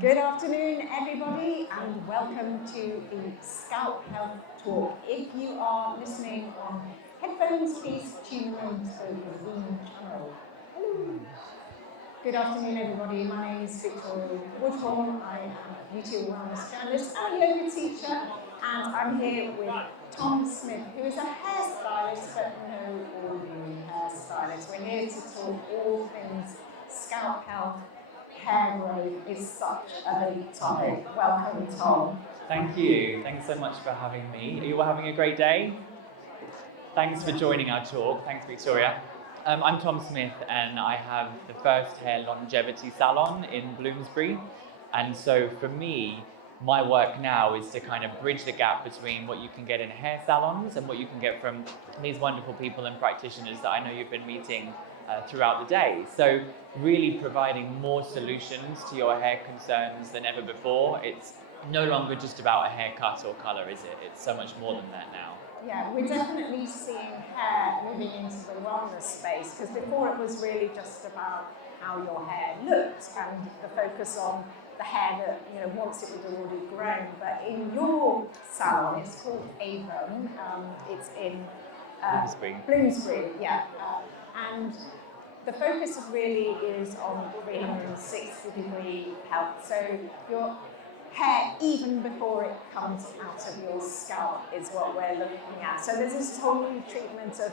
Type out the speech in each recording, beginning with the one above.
Good afternoon, everybody, and welcome to the Scalp Health Talk. If you are listening on headphones, please tune in to the Zoom channel. Hello. Good afternoon, everybody. My name is Victoria Woodhall. I am a beauty and wellness stylist and a yoga teacher, and I'm here with Tom Smith, who is a hairstylist, but no ordinary hairstylist. We're here to talk all things scalp health. Hair growth is such a big topic. Welcome, Tom. Thank you. Thanks so much for having me. Are you all having a great day? Thanks for joining our talk. Thanks, Victoria. I'm Tom Smith, and I have the first hair longevity salon in Bloomsbury. And so for me, my work now is to kind of bridge the gap between what you can get in hair salons and what you can get from these wonderful people and practitioners that I know you've been meeting throughout the day. So really providing more solutions to your hair concerns than ever before. It's no longer just about a haircut or colour, is it? It's so much more than that now. Yeah, we're definitely seeing hair moving into the wellness space, because before it was really just about how your hair looked and the focus on the hair that, once it was already grown. But in your salon, it's called Avon. It's in Bloomsbury, yeah. And the focus really is on 360-degree health. So your hair, even before it comes out of your scalp, is what we're looking at. So there's this whole new treatment of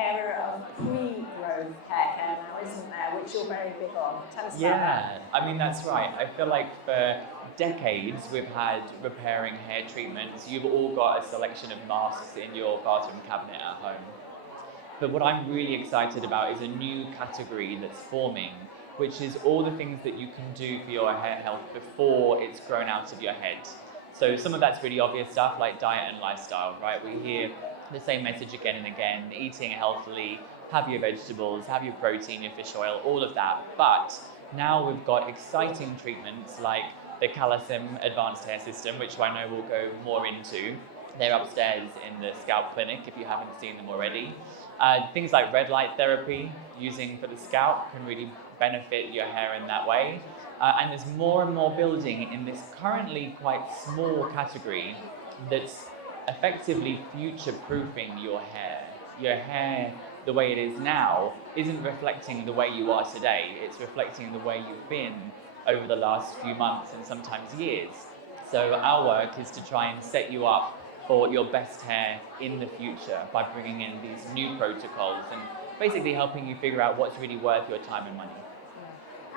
area of pre-growth hair care now, isn't there? Which you're very big on. Tell us about that. I mean, that's right. I feel like for decades we've had repairing hair treatments. You've all got a selection of masks in your bathroom cabinet at home. But what I'm really excited about is a new category that's forming, which is all the things that you can do for your hair health before it's grown out of your head. So some of that's really obvious stuff like diet and lifestyle, right? We hear the same message again and again: eating healthily, have your vegetables, have your protein, your fish oil, all of that. But now we've got exciting treatments like the Calasim Advanced Hair System, which I know we'll go more into. They're upstairs in the Scalp Clinic if you haven't seen them already. Things like red light therapy, using for the scalp, can really benefit your hair in that way. And there's more and more building in this currently quite small category that's effectively future-proofing your hair. Your hair, the way it is now, isn't reflecting the way you are today. It's reflecting the way you've been over the last few months and sometimes years. So our work is to try and set you up for your best hair in the future by bringing in these new protocols and basically helping you figure out what's really worth your time and money.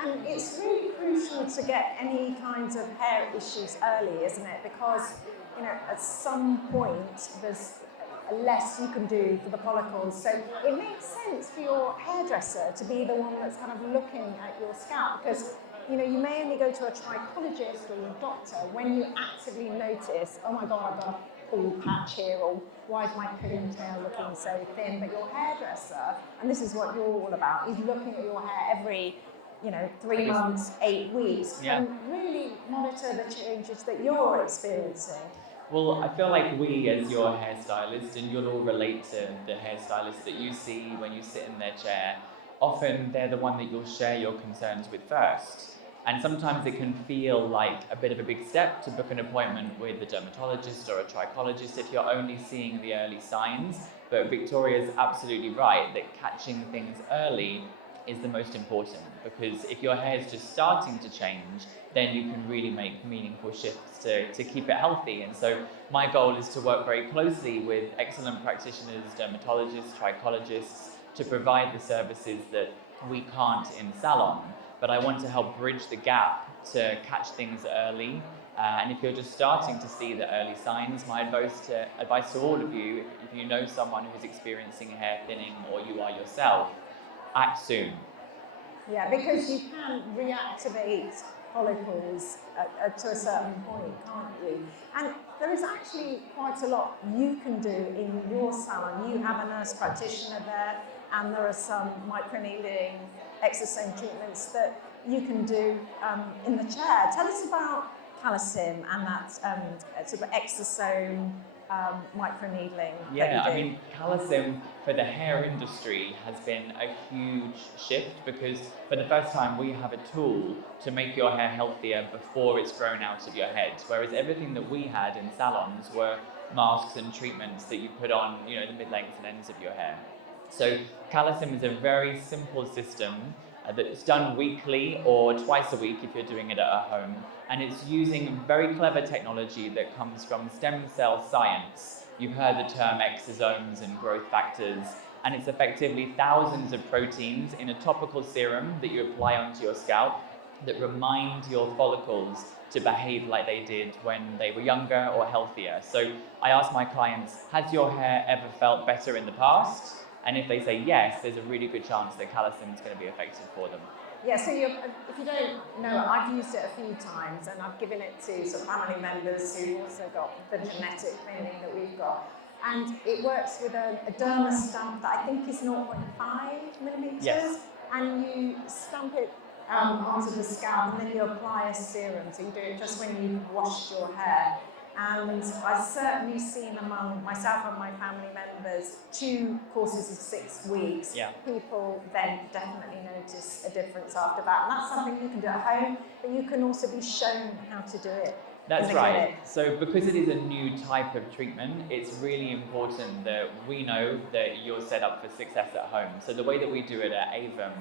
And it's really crucial to get any kinds of hair issues early, isn't it? Because, at some point there's less you can do for the follicles. So it makes sense for your hairdresser to be the one that's kind of looking at your scalp, because you may only go to a trichologist or your doctor when you actively notice, oh my God, I've got a bald patch here, or why is my pigtail looking so thin? But your hairdresser, and this is what you're all about, is looking at your hair every 3 months, 8 weeks, can really monitor the changes that you're experiencing. Well, I feel like we, as your hairstylist, and you'll all relate to the hairstylist that you see when you sit in their chair, often they're the one that you'll share your concerns with first. And sometimes it can feel like a bit of a big step to book an appointment with a dermatologist or a trichologist if you're only seeing the early signs. But Victoria's absolutely right that catching things early is the most important, because if your hair is just starting to change, then you can really make meaningful shifts to keep it healthy. And so my goal is to work very closely with excellent practitioners, dermatologists, trichologists, to provide the services that we can't in salon. But I want to help bridge the gap to catch things early. And if you're just starting to see the early signs, my advice to all of you, if you know someone who's experiencing hair thinning or you are yourself, act soon. Yeah, because you can reactivate follicles to a certain point, can't you? And there is actually quite a lot you can do in your salon. You have a nurse practitioner there, and there are some microneedling exosome treatments that you can do in the chair. Tell us about Calasim and that sort of exosome microneedling Yeah, that I you do? mean, Calisym for the hair industry has been a huge shift because for the first time we have a tool to make your hair healthier before it's grown out of your head. Whereas everything that we had in salons were masks and treatments that you put on, the mid-length and ends of your hair. So Calisym is a very simple system that's done weekly or twice a week if you're doing it at home. And it's using very clever technology that comes from stem cell science. You've heard the term exosomes and growth factors, and it's effectively thousands of proteins in a topical serum that you apply onto your scalp that remind your follicles to behave like they did when they were younger or healthier. So I ask my clients, has your hair ever felt better in the past? And if they say yes, there's a really good chance that Calisym is going to be effective for them. Yeah, so if you don't know it, I've used it a few times and I've given it to sort of family members who've also got the genetic thinning that we've got. And it works with a derma stamp that I think is 0.5 millimeters. Yes. And you stamp it onto the scalp and then you apply a serum. So you do it just when you've washed your hair. And I've certainly seen among myself and my family members 2 courses of 6 weeks, people then definitely notice a difference after that. And that's something you can do at home, but you can also be shown how to do it. That's right. So because it is a new type of treatment, it's really important that we know that you're set up for success at home. So the way that we do it at Avon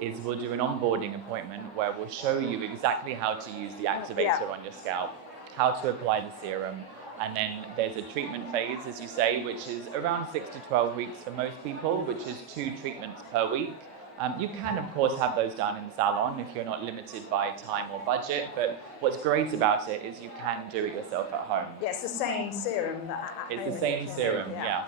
is we'll do an onboarding appointment where we'll show you exactly how to use the activator on your scalp, how to apply the serum, and then there's a treatment phase, as you say, which is around 6 to 12 weeks for most people, which is 2 treatments per week. You can, of course, have those done in salon if you're not limited by time or budget, but what's great about it is you can do it yourself at home. Yeah, it's the same serum that at It's home the same serum, yeah.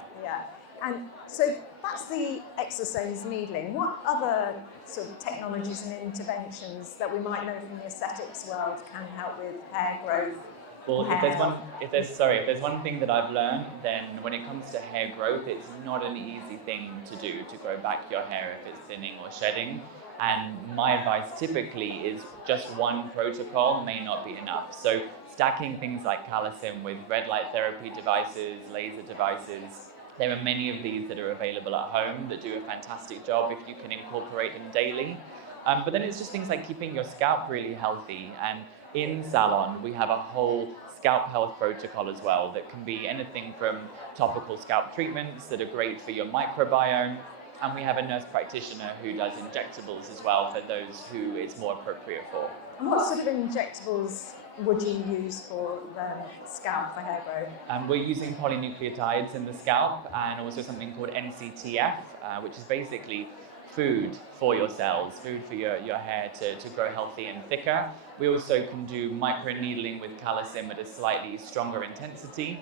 And so that's the exosomes needling. What other sort of technologies and interventions that we might know from the aesthetics world can help with hair growth? Well, if there's one thing that I've learned, then when it comes to hair growth, it's not an easy thing to do, to grow back your hair if it's thinning or shedding. And my advice typically is just one protocol may not be enough. So stacking things like Calisym with red light therapy devices, laser devices, there are many of these that are available at home that do a fantastic job if you can incorporate them daily. But then it's just things like keeping your scalp really healthy. And in salon, we have a whole scalp health protocol as well that can be anything from topical scalp treatments that are great for your microbiome. And we have a nurse practitioner who does injectables as well for those who it's more appropriate for. And what sort of injectables would you use for the scalp for hair growth? We're using polynucleotides in the scalp and also something called NCTF, which is basically food for your cells, food for your hair to grow healthy and thicker. We also can do microneedling with Calisym at a slightly stronger intensity.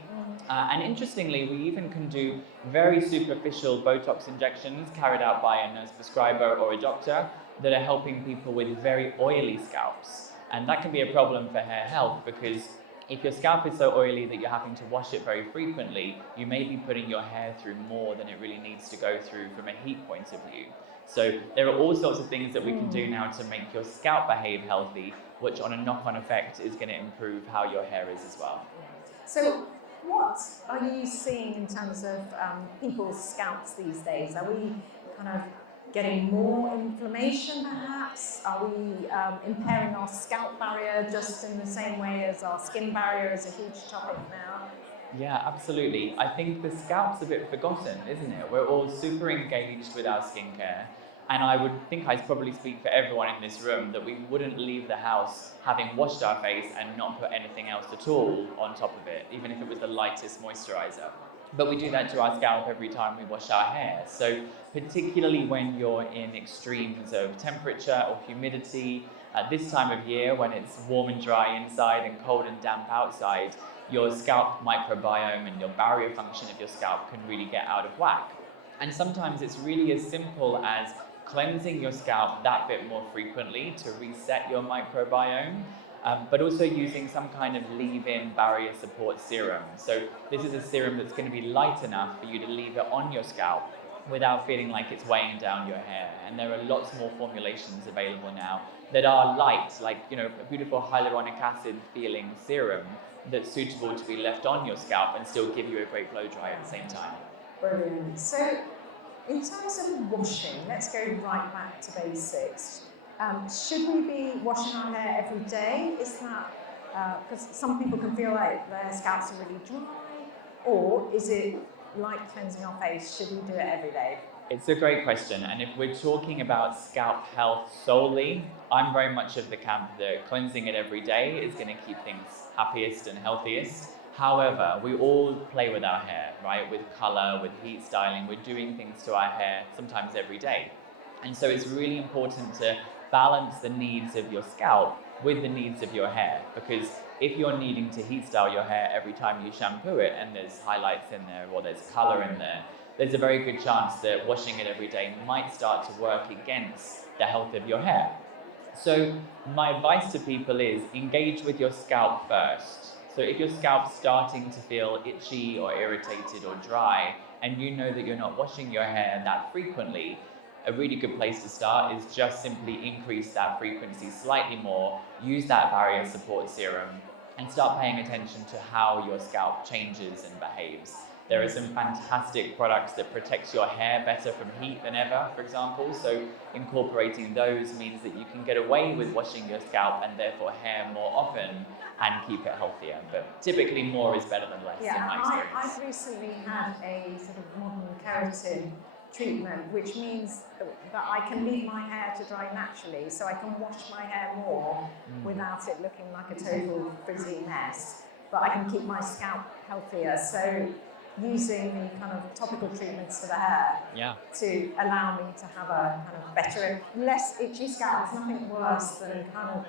And interestingly, we even can do very superficial Botox injections carried out by a nurse prescriber or a doctor that are helping people with very oily scalps. And that can be a problem for hair health because if your scalp is so oily that you're having to wash it very frequently, you may be putting your hair through more than it really needs to go through from a heat point of view. So there are all sorts of things that we can do now to make your scalp behave healthy, which on a knock-on effect is going to improve how your hair is as well. So what are you seeing in terms of people's scalps these days? Are we kind of getting more inflammation perhaps? Are we impairing our scalp barrier just in the same way as our skin barrier is a huge topic now? Yeah, absolutely. I think the scalp's a bit forgotten, isn't it? We're all super engaged with our skincare. And I would think I probably speak for everyone in this room that we wouldn't leave the house having washed our face and not put anything else at all on top of it, even if it was the lightest moisturizer. But we do that to our scalp every time we wash our hair. So particularly when you're in extremes of temperature or humidity, at this time of year when it's warm and dry inside and cold and damp outside, your scalp microbiome and your barrier function of your scalp can really get out of whack. And sometimes it's really as simple as cleansing your scalp that bit more frequently to reset your microbiome, but also using some kind of leave-in barrier support serum. So this is a serum that's going to be light enough for you to leave it on your scalp without feeling like it's weighing down your hair. And there are lots more formulations available now that are light, like, you know, a beautiful hyaluronic acid feeling serum that's suitable to be left on your scalp and still give you a great blow dry at the same time. Brilliant. So, in terms of washing, let's go right back to basics. Should we be washing our hair every day? Is that, because some people can feel like their scalps are really dry, or is it like cleansing our face? Should we do it every day? It's a great question, and if we're talking about scalp health solely, I'm very much of the camp that cleansing it every day is going to keep things happiest and healthiest. However, we all play with our hair, right? With color, with heat styling, we're doing things to our hair sometimes every day. And so it's really important to balance the needs of your scalp with the needs of your hair, because if you're needing to heat style your hair every time you shampoo it and there's highlights in there or there's color in there, there's a very good chance that washing it every day might start to work against the health of your hair. So my advice to people is engage with your scalp first. So if your scalp's starting to feel itchy or irritated or dry, and you know that you're not washing your hair that frequently, a really good place to start is just simply increase that frequency slightly more, use that barrier support serum, and start paying attention to how your scalp changes and behaves. There are some fantastic products that protect your hair better from heat than ever, for example. So incorporating those means that you can get away with washing your scalp and therefore hair more often and keep it healthier. But typically more is better than less in my experience. I've recently had a sort of modern keratin treatment, which means that I can leave my hair to dry naturally, so I can wash my hair more without it looking like a total frizzy mess. But I can keep my scalp healthier. So using the kind of topical treatments for the hair to allow me to have a kind of better and less itchy scalp. There's nothing worse than kind of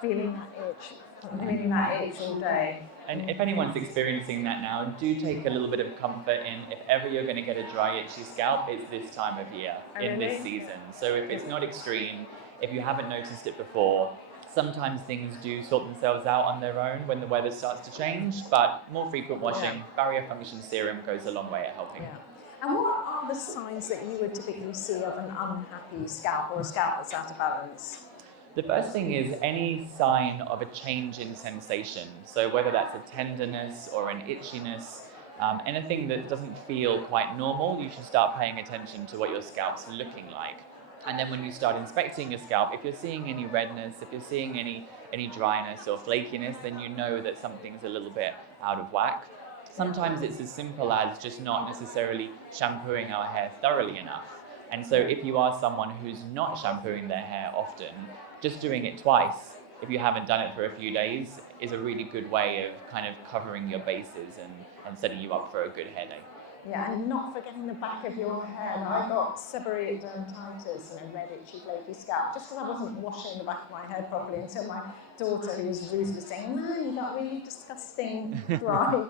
feeling that itch all day. And if anyone's experiencing that now, do take a little bit of comfort in, if ever you're going to get a dry, itchy scalp, it's this time of year, in this season. So if it's not extreme, if you haven't noticed it before, sometimes things do sort themselves out on their own when the weather starts to change, but more frequent washing, barrier function serum goes a long way at helping. And what are the signs that you would typically see of an unhappy scalp or a scalp that's out of balance? The first thing is any sign of a change in sensation. So whether that's a tenderness or an itchiness, anything that doesn't feel quite normal, you should start paying attention to what your scalp's looking like. And then when you start inspecting your scalp, if you're seeing any redness, if you're seeing any dryness or flakiness, then you know that something's a little bit out of whack. Sometimes it's as simple as just not necessarily shampooing our hair thoroughly enough. And so if you are someone who's not shampooing their hair often, just doing it twice, if you haven't done it for a few days, is a really good way of kind of covering your bases and setting you up for a good hair day. Yeah, and not forgetting the back of your head. I got seborrheic dermatitis and a red, itchy, flaky scalp just because I wasn't washing the back of my head properly until my daughter, who was Ruth, was saying, "No, you got really disgusting, dry,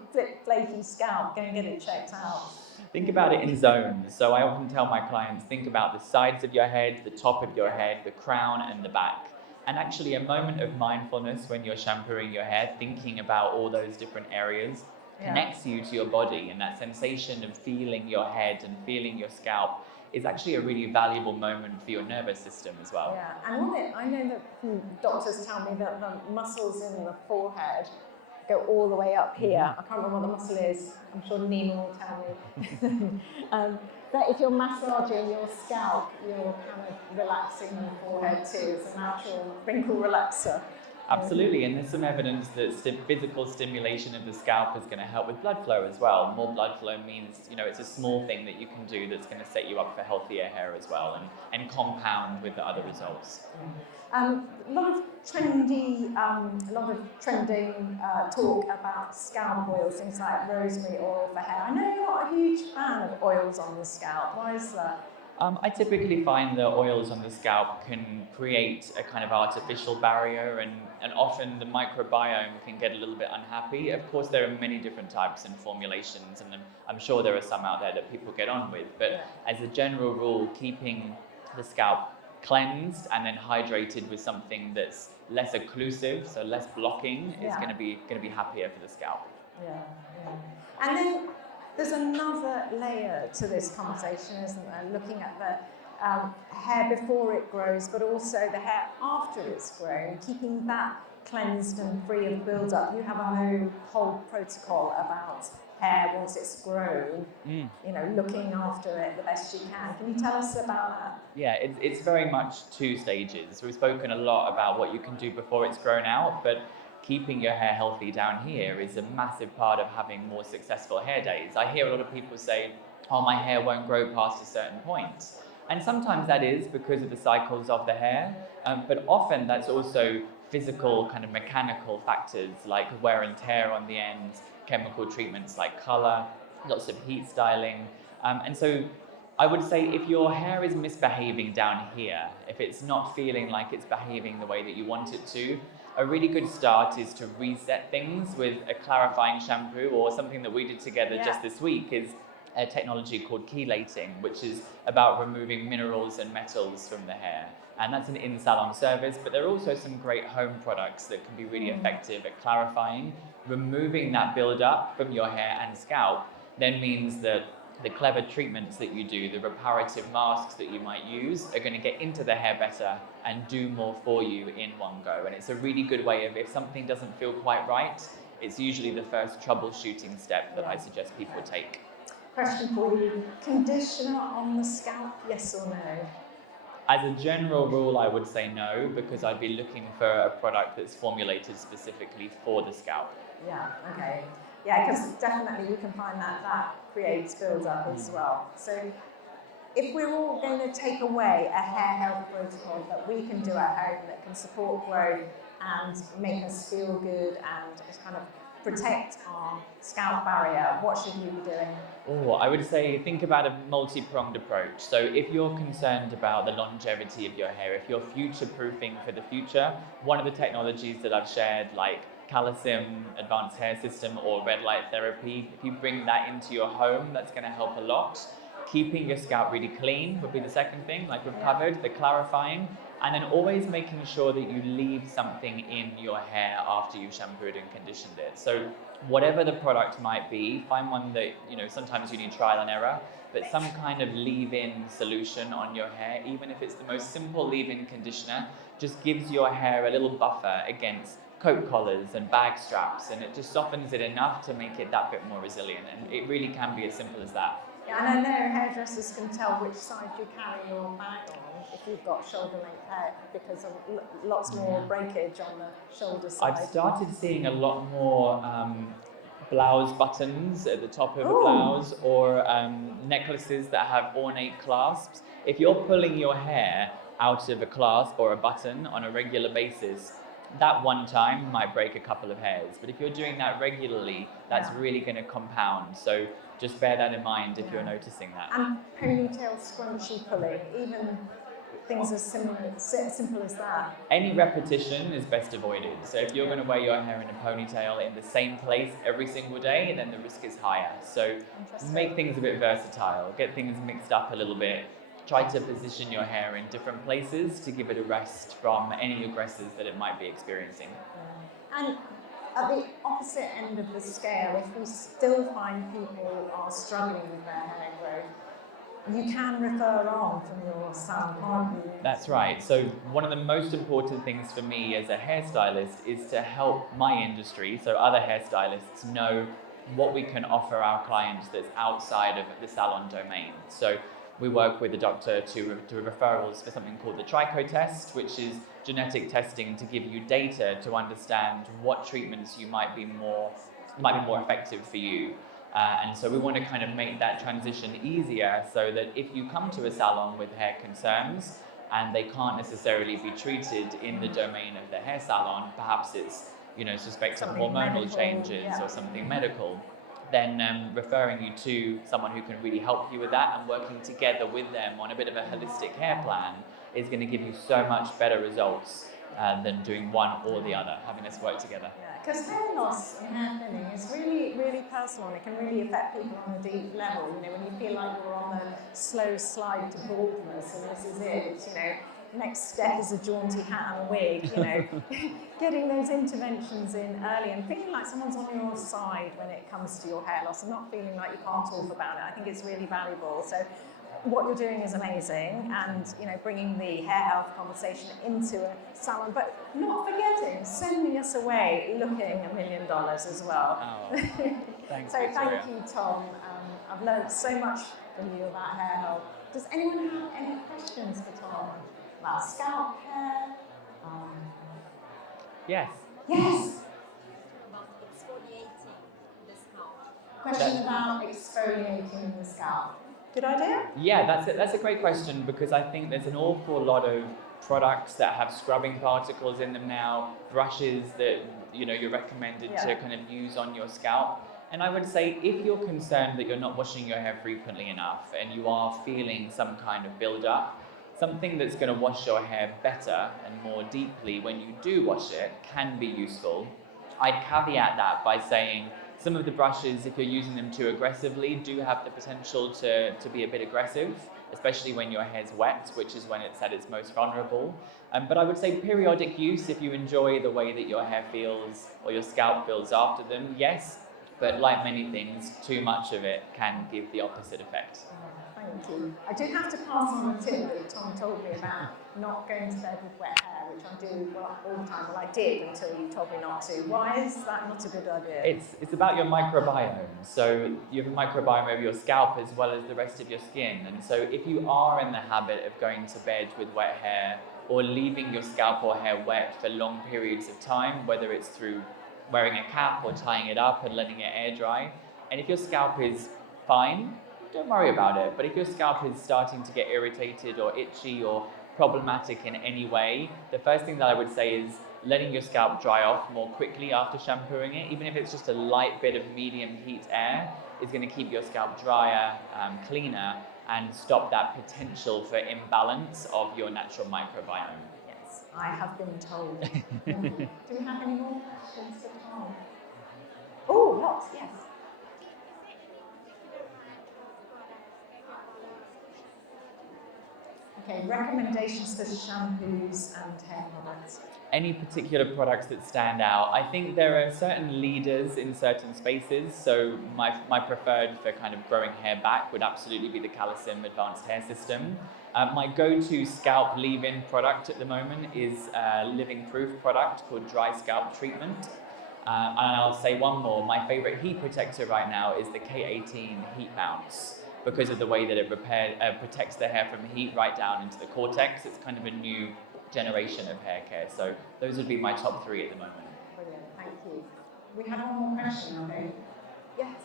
flaky scalp. Go and get it checked out." Think about it in zones. So I often tell my clients, think about the sides of your head, the top of your head, the crown and the back. And actually a moment of mindfulness when you're shampooing your hair, thinking about all those different areas, connects you to your body, and that sensation of feeling your head and feeling your scalp is actually a really valuable moment for your nervous system as well. Yeah, and I know that doctors tell me that the muscles in the forehead go all the way up here. I can't remember what the muscle is. I'm sure Nina will tell me. But if you're massaging your scalp, you're kind of relaxing your forehead too. It's a natural wrinkle relaxer. Absolutely, and there's some evidence that physical stimulation of the scalp is going to help with blood flow as well. More blood flow means, you know, it's a small thing that you can do that's going to set you up for healthier hair as well, and compound with the other results. A lot of trending talk about scalp oils, things like rosemary oil for hair. I know you're not a huge fan of oils on the scalp. Why is that? I typically find that oils on the scalp can create a kind of artificial barrier, and often the microbiome can get a little bit unhappy. Of course, there are many different types and formulations, and I'm sure there are some out there that people get on with, but as a general rule, keeping the scalp cleansed and then hydrated with something that's less occlusive, so less blocking, is going to be happier for the scalp. Yeah. And then There's another layer to this conversation, isn't there? Looking at the hair before it grows, but also the hair after it's grown, keeping that cleansed and free of build-up. You have a whole protocol about hair once it's grown, you know, looking after it the best you can. Can you tell us about that? Yeah, it's very much 2 stages. We've spoken a lot about what you can do before it's grown out, but keeping your hair healthy down here is a massive part of having more successful hair days. I hear a lot of people say, oh, my hair won't grow past a certain point. And sometimes that is because of the cycles of the hair, but often that's also physical, kind of mechanical factors like wear and tear on the ends, chemical treatments like color, lots of heat styling. And so I would say if your hair is misbehaving down here, if it's not feeling like it's behaving the way that you want it to, a really good start is to reset things with a clarifying shampoo, or something that we did together just this week is a technology called chelating, which is about removing minerals and metals from the hair. And that's an in-salon service, but there are also some great home products that can be really effective at clarifying. Removing that build-up from your hair and scalp then means that the clever treatments that you do, the reparative masks that you might use, are going to get into the hair better and do more for you in one go. And it's a really good way of, if something doesn't feel quite right, it's usually the first troubleshooting step that I suggest people take. Question for you, conditioner on the scalp, yes or no? As a general rule, I would say no, because I'd be looking for a product that's formulated specifically for the scalp. Yeah, okay. Yeah, because definitely you can find that creates build-up as well. So if we're all going to take away a hair health protocol that we can do at home that can support growth and make us feel good and kind of protect our scalp barrier, what should we be doing? Oh, I would say think about a multi-pronged approach. So if you're concerned about the longevity of your hair, if you're future-proofing for the future, one of the technologies that I've shared, like Calisim Advanced Hair System or red light therapy, if you bring that into your home, that's going to help a lot. Keeping your scalp really clean would be the second thing, like we've covered, the clarifying, and then always making sure that you leave something in your hair after you've shampooed and conditioned it. So whatever the product might be, find one that, you know, sometimes you need trial and error, but some kind of leave-in solution on your hair, even if it's the most simple leave-in conditioner, just gives your hair a little buffer against coat collars and bag straps, and it just softens it enough to make it that bit more resilient. And it really can be as simple as that. Yeah, and I know hairdressers can tell which side you carry your bag on if you've got shoulder-length hair, because of lots more breakage on the shoulder side. I've started seeing a lot more blouse buttons at the top of a blouse, or necklaces that have ornate clasps. If you're pulling your hair out of a clasp or a button on a regular basis, that one time might break a couple of hairs. But if you're doing that regularly, that's really going to compound. So just bear that in mind if you're noticing that. And ponytail scrunchy pulling, even things as simple as that. Any repetition is best avoided. So if you're going to wear your hair in a ponytail in the same place every single day, then the risk is higher. So make things a bit versatile, get things mixed up a little bit. Try to position your hair in different places to give it a rest from any aggressors that it might be experiencing. And at the opposite end of the scale, if we still find people are struggling with their hair growth, you can refer on from your salon, can't you? That's right. So one of the most important things for me as a hairstylist is to help my industry, so other hairstylists, know what we can offer our clients that's outside of the salon domain. So we work with the doctor to do referrals for something called the tricho test, which is genetic testing to give you data to understand what treatments you might be more effective for you. And so we want to kind of make that transition easier, so that if you come to a salon with hair concerns and they can't necessarily be treated in the domain of the hair salon, perhaps it's, you know, suspect some hormonal medical changes or something medical, then referring you to someone who can really help you with that, and working together with them on a bit of a holistic hair plan is going to give you so much better results than doing one or the other, having us work together. Because hair loss and hair thinning is really, really personal, and it can really affect people on a deep level. You know, when you feel like you're on a slow slide to baldness and this is it, you know, next step is a jaunty hat and a wig, you know, getting those interventions in early and feeling like someone's on your side when it comes to your hair loss and not feeling like you can't talk about it. I think it's really valuable. So what you're doing is amazing, and you know, bringing the hair health conversation into a salon, but not forgetting sending us away looking $1 million as well. Oh, thanks, So Victoria. thank you, Tom. I've learned so much from you about hair health. Does anyone have any questions for Tom about scalp hair? Yes. Yes. About exfoliating the scalp. Question about exfoliating the scalp. Good idea? Yeah, that's a great question, because I think there's an awful lot of products that have scrubbing particles in them now, brushes that you're recommended to kind of use on your scalp. And I would say, if you're concerned that you're not washing your hair frequently enough and you are feeling some kind of build-up, something that's going to wash your hair better and more deeply when you do wash it can be useful. I'd caveat that by saying some of the brushes, if you're using them too aggressively, do have the potential to be a bit aggressive, especially when your hair's wet, which is when it's at its most vulnerable. But I would say periodic use, if you enjoy the way that your hair feels or your scalp feels after them, yes. But like many things, too much of it can give the opposite effect. Thank you. I do have to pass on the tip that Tom told me about not going to bed with wet hair, which I do all the time. Well, I did until you told me not to. Why is that not a good idea? It's about your microbiome. So you have a microbiome over your scalp as well as the rest of your skin. And so if you are in the habit of going to bed with wet hair or leaving your scalp or hair wet for long periods of time, whether it's through wearing a cap or tying it up and letting it air dry, and if your scalp is fine, don't worry about it. But if your scalp is starting to get irritated or itchy or problematic in any way, the first thing that I would say is letting your scalp dry off more quickly after shampooing it, even if it's just a light bit of medium heat air, is going to keep your scalp drier, cleaner, and stop that potential for imbalance of your natural microbiome. Yes, I have been told. Do we have any more questions for Tom? Oh, lots, yes. Okay, recommendations for shampoos and hair products. Any particular products that stand out? I think there are certain leaders in certain spaces. So my preferred for kind of growing hair back would absolutely be the Calisim Advanced Hair System. My go-to scalp leave-in product at the moment is a living proof product called Dry Scalp Treatment. And I'll say one more. My favorite heat protector right now is the K18 Heat Bounce, because of the way that it protects the hair from heat right down into the cortex. It's kind of a new generation of hair care. So those would be my top 3 at the moment. Brilliant, thank you. We have one more question, I think. Yes.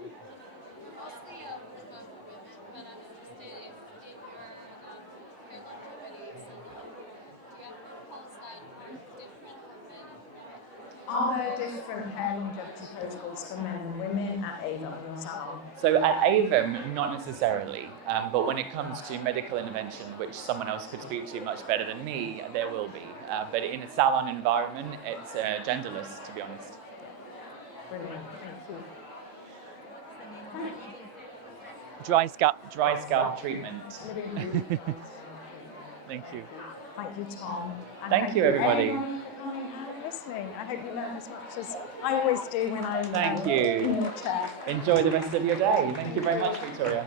Mostly for women, but I'm interested in your longevity salon. Do you have protocols that are different for men and women? Are there different hair longevity protocols for men and women at Avon in your salon? So at Avon, not necessarily, but when it comes to medical intervention, which someone else could speak to much better than me, there will be. But in a salon environment, it's genderless, to be honest. Brilliant, thank you. Dry scalp treatment. Thank you. Thank you, Tom. And Thank you, everybody. everyone for coming and listening. I hope you learned as much as I always do when I'm Thank you. in your chair. Enjoy the rest of your day. Thank you very much, Victoria.